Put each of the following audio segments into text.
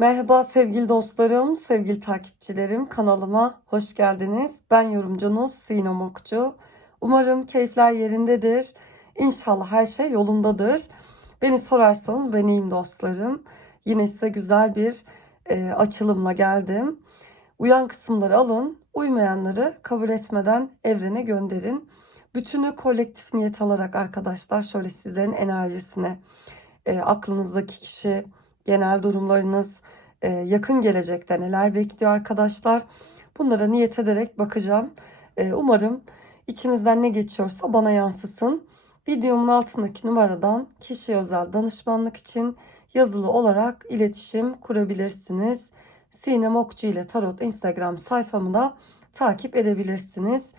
Merhaba sevgili dostlarım, sevgili takipçilerim. Kanalıma hoş geldiniz. Ben yorumcunuz Sinem Okçu. Umarım keyifler yerindedir. İnşallah her şey yolundadır. Beni sorarsanız ben iyiyim dostlarım. Yine size güzel bir e, açılımla geldim. Uyan kısımları alın, uymayanları kabul etmeden evrene gönderin. Bütünü kolektif niyet alarak arkadaşlar şöyle sizlerin enerjisine, e, aklınızdaki kişi, genel durumlarınız, e, yakın gelecekte neler bekliyor arkadaşlar. Bunlara niyet ederek bakacağım. E, umarım içinizden ne geçiyorsa bana yansısın. Videomun altındaki numaradan kişiye özel danışmanlık için yazılı olarak iletişim kurabilirsiniz. Sinem Okçu ile Tarot Instagram sayfamı da takip edebilirsiniz.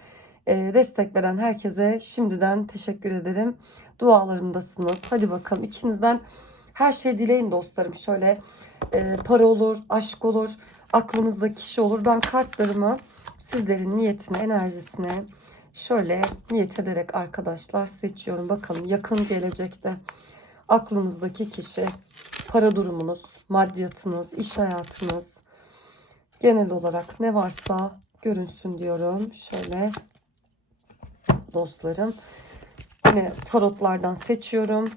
E, destek veren herkese şimdiden teşekkür ederim. Dualarımdasınız. Hadi bakalım içinizden her şey dileyin dostlarım. Şöyle e, para olur, aşk olur, aklınızda kişi olur. Ben kartlarımı sizlerin niyetine, enerjisine şöyle niyet ederek arkadaşlar seçiyorum. Bakalım yakın gelecekte aklınızdaki kişi, para durumunuz, maddiyatınız, iş hayatınız, genel olarak ne varsa görünsün diyorum. Şöyle dostlarım. Yine tarotlardan seçiyorum.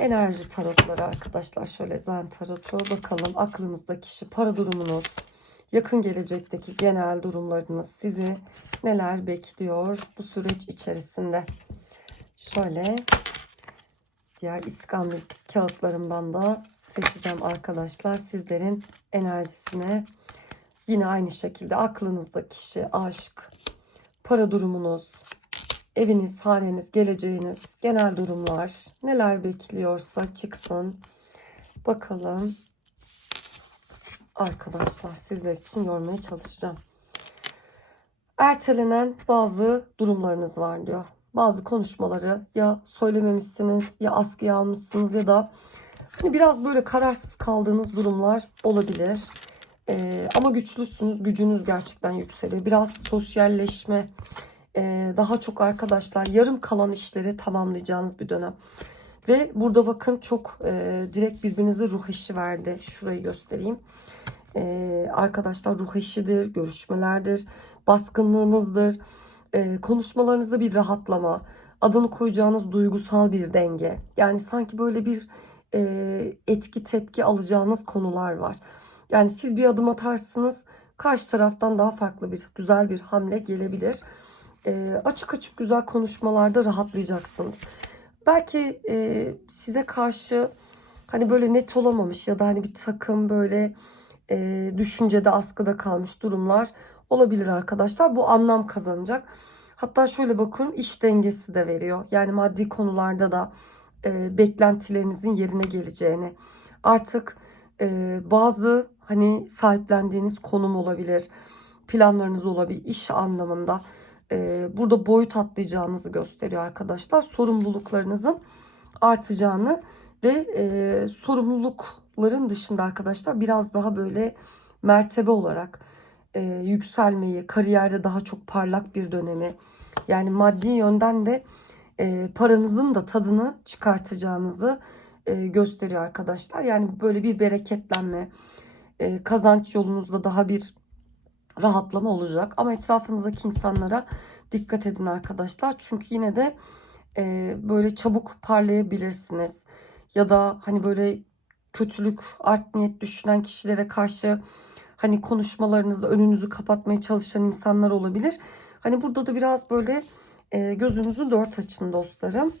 Enerji tarotları arkadaşlar. Şöyle zen tarotu. Bakalım aklınızda kişi, para durumunuz, yakın gelecekteki genel durumlarınız sizi neler bekliyor bu süreç içerisinde. Şöyle diğer iskambil kağıtlarımdan da seçeceğim arkadaşlar. Sizlerin enerjisine yine aynı şekilde aklınızda kişi, aşk, para durumunuz, eviniz, haneniz, geleceğiniz, genel durumlar neler bekliyorsa çıksın. Bakalım. Arkadaşlar sizler için yormaya çalışacağım. Ertelenen bazı durumlarınız var diyor. Bazı konuşmaları ya söylememişsiniz ya askıya almışsınız ya da hani biraz böyle kararsız kaldığınız durumlar olabilir. Ee, ama güçlüsünüz, gücünüz gerçekten yükseliyor. Biraz sosyalleşme, daha çok arkadaşlar yarım kalan işleri tamamlayacağınız bir dönem. Ve burada bakın çok e, direkt birbirinize ruh eşi verdi. Şurayı göstereyim. E, arkadaşlar ruh eşidir, görüşmelerdir, baskınlığınızdır. E, konuşmalarınızda bir rahatlama, adını koyacağınız duygusal bir denge. Yani sanki böyle bir e, etki tepki alacağınız konular var. Yani siz bir adım atarsınız, karşı taraftan daha farklı bir güzel bir hamle gelebilir e, açık açık güzel konuşmalarda rahatlayacaksınız. Belki e, size karşı hani böyle net olamamış ya da hani bir takım böyle e, düşüncede askıda kalmış durumlar olabilir arkadaşlar. Bu anlam kazanacak. Hatta şöyle bakın iş dengesi de veriyor. Yani maddi konularda da e, beklentilerinizin yerine geleceğini. Artık e, bazı hani sahiplendiğiniz konum olabilir, planlarınız olabilir iş anlamında e, burada boyut atlayacağınızı gösteriyor arkadaşlar. Sorumluluklarınızın artacağını ve e, sorumlulukların dışında arkadaşlar biraz daha böyle mertebe olarak e, yükselmeyi, kariyerde daha çok parlak bir dönemi yani maddi yönden de paranızın da tadını çıkartacağınızı gösteriyor arkadaşlar. Yani böyle bir bereketlenme, kazanç yolunuzda daha bir rahatlama olacak. Ama etrafınızdaki insanlara dikkat edin arkadaşlar. Çünkü yine de e, böyle çabuk parlayabilirsiniz. Ya da hani böyle kötülük, art niyet düşünen kişilere karşı hani konuşmalarınızda önünüzü kapatmaya çalışan insanlar olabilir. Hani burada da biraz böyle e, gözünüzü dört açın dostlarım.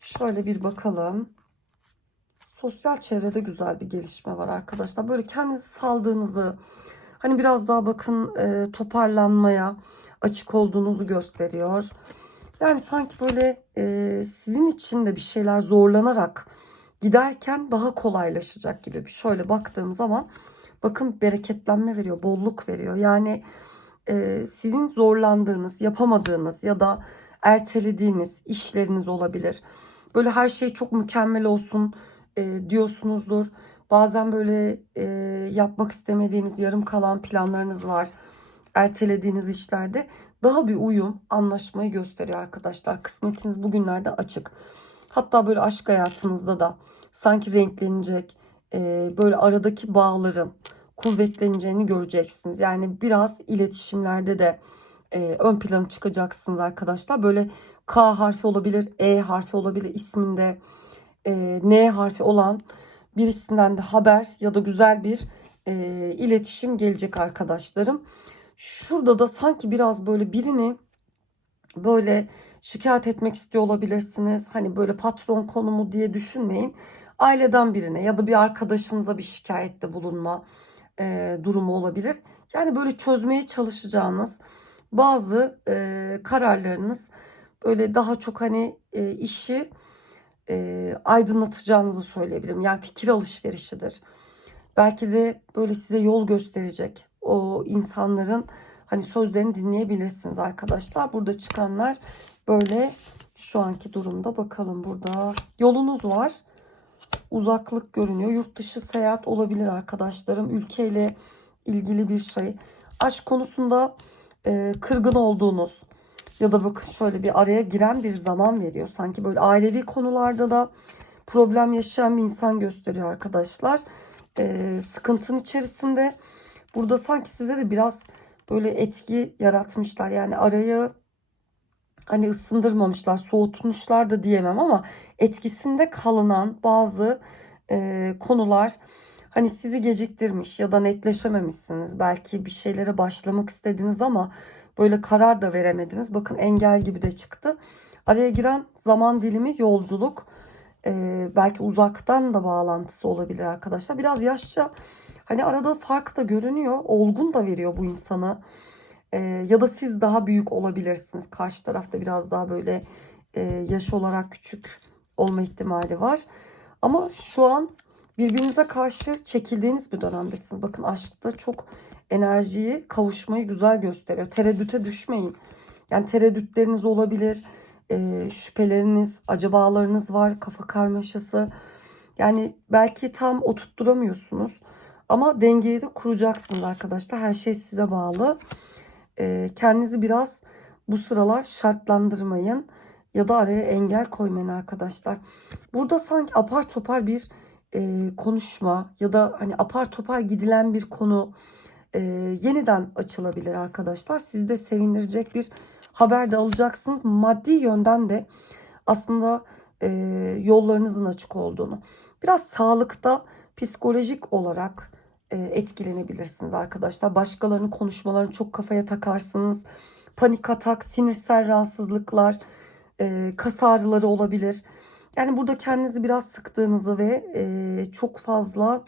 Şöyle bir bakalım. Sosyal çevrede güzel bir gelişme var arkadaşlar. Böyle kendinizi saldığınızı, Hani biraz daha bakın e, toparlanmaya açık olduğunuzu gösteriyor. Yani sanki böyle e, sizin için de bir şeyler zorlanarak giderken daha kolaylaşacak gibi şöyle baktığım zaman bakın bereketlenme veriyor, bolluk veriyor. Yani e, sizin zorlandığınız, yapamadığınız ya da ertelediğiniz işleriniz olabilir. Böyle her şey çok mükemmel olsun e, diyorsunuzdur. Bazen böyle e, yapmak istemediğiniz yarım kalan planlarınız var. Ertelediğiniz işlerde daha bir uyum, anlaşmayı gösteriyor arkadaşlar. Kısmetiniz bugünlerde açık. Hatta böyle aşk hayatınızda da sanki renklenecek, e, böyle aradaki bağların kuvvetleneceğini göreceksiniz. Yani biraz iletişimlerde de e, ön plana çıkacaksınız arkadaşlar. Böyle K harfi olabilir, E harfi olabilir isminde e, N harfi olan birisinden de haber ya da güzel bir e, iletişim gelecek arkadaşlarım. Şurada da sanki biraz böyle birini böyle şikayet etmek istiyor olabilirsiniz. Hani böyle patron konumu diye düşünmeyin. Aileden birine ya da bir arkadaşınıza bir şikayette bulunma e, durumu olabilir. Yani böyle çözmeye çalışacağınız bazı e, kararlarınız böyle daha çok hani e, işi e, aydınlatacağınızı söyleyebilirim. Yani fikir alışverişidir. Belki de böyle size yol gösterecek o insanların hani sözlerini dinleyebilirsiniz arkadaşlar. Burada çıkanlar böyle şu anki durumda bakalım burada yolunuz var. Uzaklık görünüyor. Yurt dışı seyahat olabilir arkadaşlarım. Ülkeyle ilgili bir şey. Aşk konusunda e, kırgın olduğunuz ya da bakın şöyle bir araya giren bir zaman veriyor. Sanki böyle ailevi konularda da problem yaşayan bir insan gösteriyor arkadaşlar. E, sıkıntının içerisinde burada sanki size de biraz böyle etki yaratmışlar. Yani arayı hani ısındırmamışlar, soğutmuşlar da diyemem ama etkisinde kalınan bazı e, konular hani sizi geciktirmiş ya da netleşememişsiniz. Belki bir şeylere başlamak istediniz ama böyle karar da veremediniz. Bakın engel gibi de çıktı. Araya giren zaman dilimi yolculuk. E, belki uzaktan da bağlantısı olabilir arkadaşlar. Biraz yaşça hani arada fark da görünüyor. Olgun da veriyor bu insana. E, ya da siz daha büyük olabilirsiniz. Karşı tarafta biraz daha böyle e, yaş olarak küçük olma ihtimali var. Ama şu an birbirinize karşı çekildiğiniz bir dönemdesiniz. Bakın aşkta çok enerjiyi, kavuşmayı güzel gösteriyor. Tereddüte düşmeyin. Yani tereddütleriniz olabilir, e, şüpheleriniz, acabalarınız var, kafa karmaşası. Yani belki tam oturtturamıyorsunuz. Ama dengeyi de kuracaksınız arkadaşlar. Her şey size bağlı. E, kendinizi biraz bu sıralar şartlandırmayın. Ya da araya engel koymayın arkadaşlar. Burada sanki apar topar bir e, konuşma ya da hani apar topar gidilen bir konu e, yeniden açılabilir arkadaşlar. Sizi de sevindirecek bir haber de alacaksınız. Maddi yönden de aslında e, yollarınızın açık olduğunu. Biraz sağlıkta psikolojik olarak e, etkilenebilirsiniz arkadaşlar. Başkalarının konuşmalarını çok kafaya takarsınız. Panik atak, sinirsel rahatsızlıklar, e, kas ağrıları olabilir. Yani burada kendinizi biraz sıktığınızı ve e, çok fazla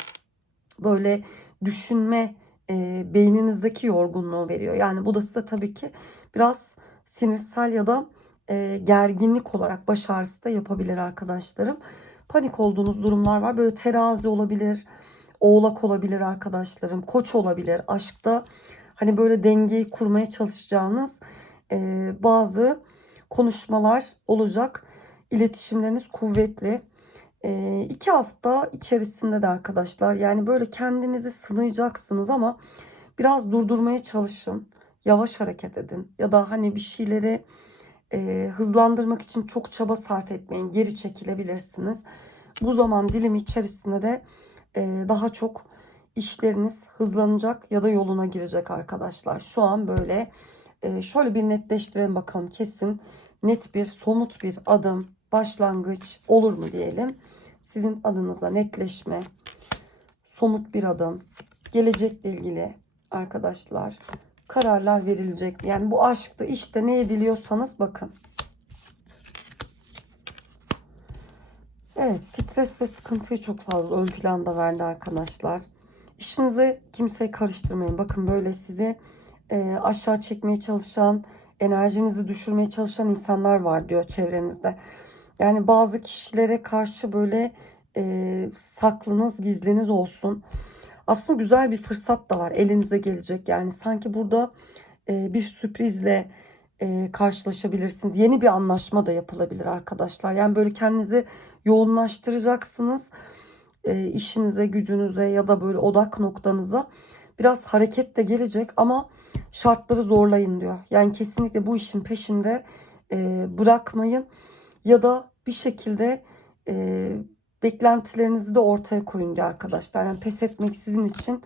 böyle düşünme e, beyninizdeki yorgunluğu veriyor. Yani bu da size tabii ki biraz sinirsel ya da e, gerginlik olarak baş ağrısı da yapabilir arkadaşlarım. Panik olduğunuz durumlar var. Böyle terazi olabilir, oğlak olabilir arkadaşlarım, koç olabilir. Aşkta hani böyle dengeyi kurmaya çalışacağınız e, bazı konuşmalar olacak. İletişimleriniz kuvvetli. E, iki hafta içerisinde de arkadaşlar yani böyle kendinizi sınayacaksınız ama biraz durdurmaya çalışın. Yavaş hareket edin ya da hani bir şeyleri e, hızlandırmak için çok çaba sarf etmeyin. Geri çekilebilirsiniz. Bu zaman dilimi içerisinde de e, daha çok işleriniz hızlanacak ya da yoluna girecek arkadaşlar. Şu an böyle e, şöyle bir netleştirelim bakalım kesin net bir somut bir adım başlangıç olur mu diyelim. Sizin adınıza netleşme somut bir adım gelecekle ilgili arkadaşlar kararlar verilecek. Yani bu aşkta işte ne ediliyorsanız bakın. Evet stres ve sıkıntıyı çok fazla ön planda verdi arkadaşlar. İşinize kimseyi karıştırmayın. Bakın böyle sizi e, aşağı çekmeye çalışan, enerjinizi düşürmeye çalışan insanlar var diyor çevrenizde. Yani bazı kişilere karşı böyle e, saklınız, gizliniz olsun. Aslında güzel bir fırsat da var elinize gelecek. Yani sanki burada e, bir sürprizle e, karşılaşabilirsiniz. Yeni bir anlaşma da yapılabilir arkadaşlar. Yani böyle kendinizi yoğunlaştıracaksınız. E, işinize, gücünüze ya da böyle odak noktanıza biraz hareket de gelecek ama şartları zorlayın diyor. Yani kesinlikle bu işin peşinde e, bırakmayın ya da bir şekilde e, beklentilerinizi de ortaya koyun diyor arkadaşlar. Yani pes etmek sizin için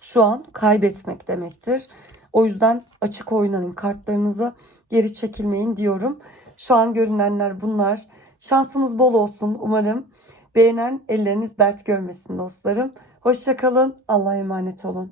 şu an kaybetmek demektir. O yüzden açık oynanın kartlarınızı geri çekilmeyin diyorum. Şu an görünenler bunlar. Şansımız bol olsun umarım. Beğenen elleriniz dert görmesin dostlarım. Hoşçakalın. Allah'a emanet olun.